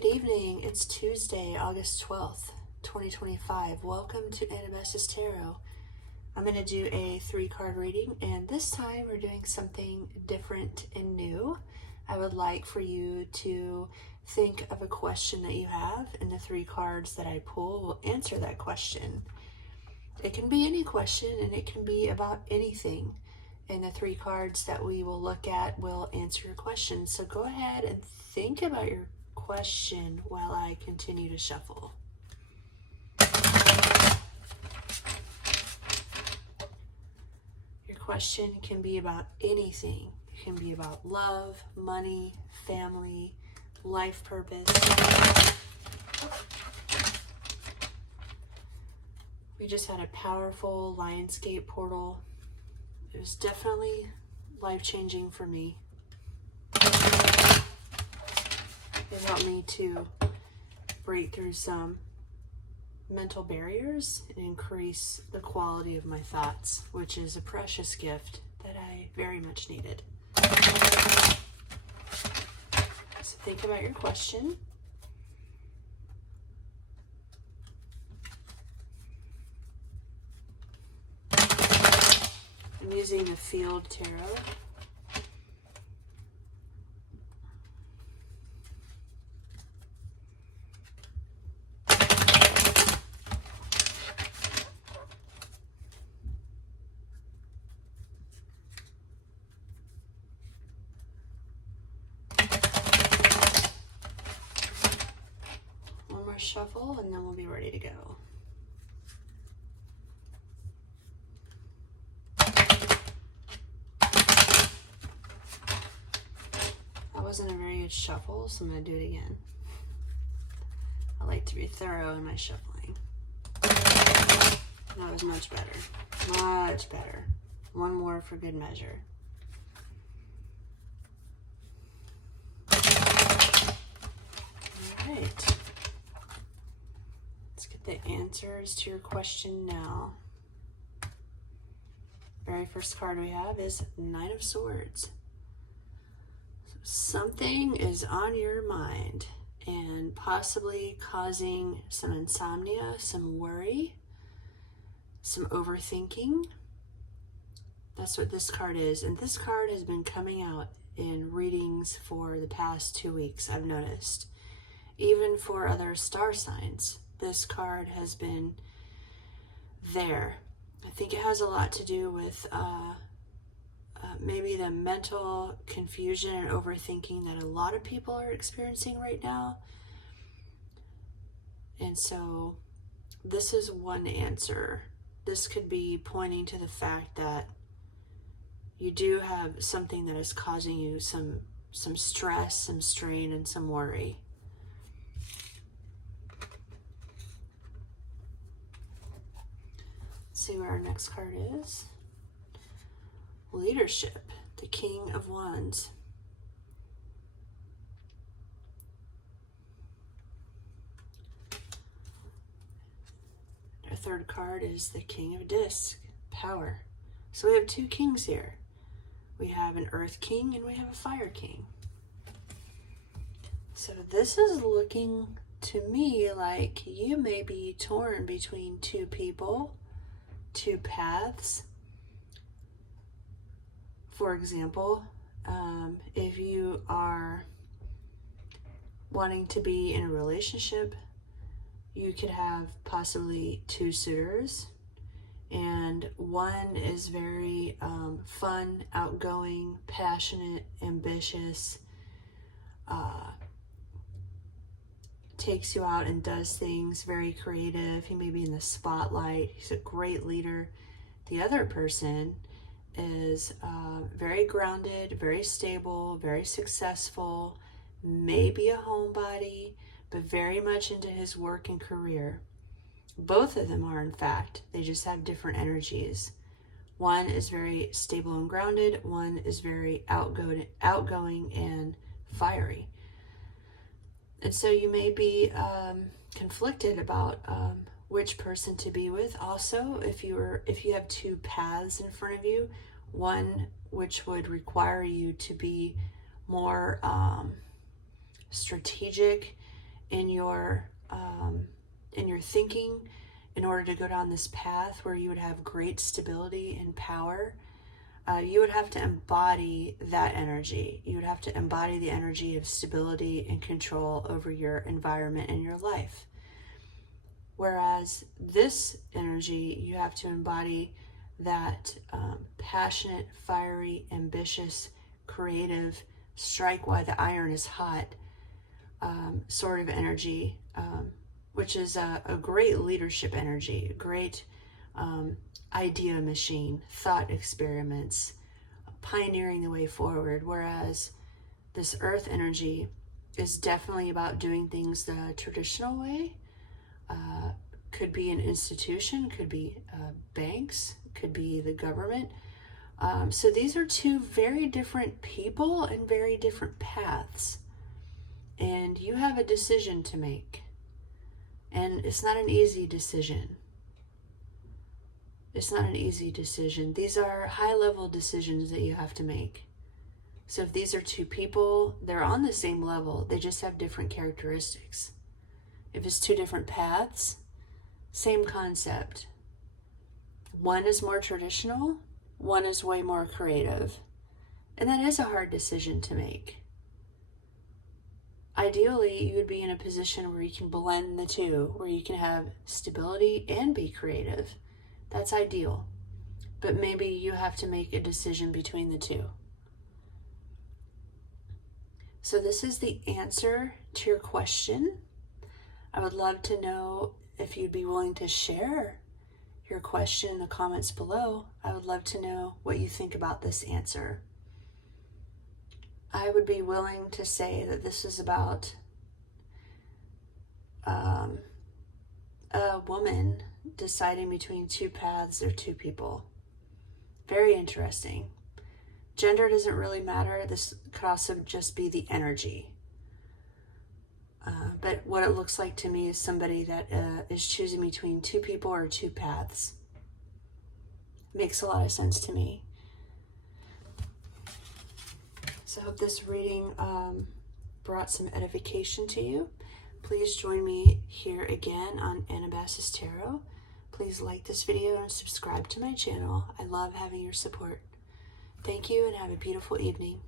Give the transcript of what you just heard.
Good evening. It's Tuesday, August 12th, 2025. Welcome to Anabasis Tarot. I'm going to do a 3-card reading, and this time we're doing something different and new. I would like for you to think of a question that you have, and the 3 cards that I pull will answer that question. It can be any question, and it can be about anything. And the 3 cards that we will look at will answer your question. So go ahead and think about your question while I continue to shuffle. Your question can be about anything. It can be about love, money, family, life purpose. We just had a powerful Lionsgate portal. It was definitely life-changing for me. It helped me to break through some mental barriers and increase the quality of my thoughts, which is a precious gift that I very much needed. So think about your question. I'm using the Field Tarot. One more shuffle and then we'll be ready to go. Wasn't a very good shuffle, so I'm going to do it again. I like to be thorough in my shuffling. That was much better. Much better. One more for good measure. Alright. Let's get the answers to your question now. Very first card we have is Knight of Swords. Something is on your mind and possibly causing some insomnia, some worry, some overthinking. That's what this card is. And this card has been coming out in readings for the past 2 weeks, I've noticed. Even for other star signs, this card has been there. I think it has a lot to do with maybe the mental confusion and overthinking that a lot of people are experiencing right now. And so this is one answer. This could be pointing to the fact that you do have something that is causing you some stress, some strain, and some worry. Let's see where our next card is. Leadership, the King of Wands. Our third card is the King of Discs, power. So we have 2 kings here. We have an Earth King and we have a Fire King. So this is looking to me like you may be torn between 2 people, 2 paths. For example, if you are wanting to be in a relationship, you could have possibly 2 suitors, and one is very fun, outgoing, passionate, ambitious, takes you out and does things, very creative. He may be in the spotlight. He's a great leader. The other person is very grounded, very stable, very successful, maybe a homebody, but very much into his work and career. Both of them are, in fact. They just have different energies. One is very stable and grounded. One is very outgoing and fiery. And so you may be conflicted about which person to be with. Also, if you have 2 paths in front of you, one which would require you to be more strategic in your thinking in order to go down this path where you would have great stability and power. You would have to embody that energy. You would have to embody the energy of stability and control over your environment and your life. Whereas this energy, you have to embody that passionate, fiery, ambitious, creative, strike while the iron is hot sort of energy, which is a great leadership energy, a great idea machine, thought experiments, pioneering the way forward. Whereas this earth energy is definitely about doing things the traditional way. Could be an institution, could be banks, could be the government. So these are two very different people and very different paths. And you have a decision to make. And it's not an easy decision. It's not an easy decision. These are high-level decisions that you have to make. So if these are two people, they're on the same level. They just have different characteristics. If it's two different paths, same concept. One is more traditional, one is way more creative. And that is a hard decision to make. Ideally, you would be in a position where you can blend the two, where you can have stability and be creative. That's ideal. But maybe you have to make a decision between the two. So this is the answer to your question. I would love to know if you'd be willing to share your question in the comments below. I would love to know what you think about this answer. I would be willing to say that this is about a woman deciding between two paths or two people. Very interesting. Gender doesn't really matter. This could also just be the energy. But what it looks like to me is somebody that is choosing between two people or two paths. Makes a lot of sense to me. So I hope this reading brought some edification to you. Please join me here again on Anabasis Tarot. Please like this video and subscribe to my channel. I love having your support. Thank you and have a beautiful evening.